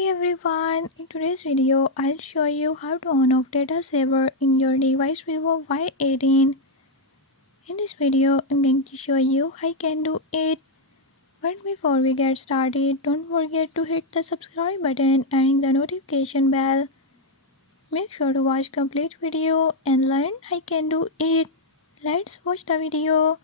Hey everyone, in today's video I'll show you how to on off data saver in your device Vivo Y18. In this video I'm going to show you how you can do it. But before we get started, don't forget to hit the subscribe button and ring the notification bell. Make sure to watch complete video and learn how you can do it. Let's watch the video.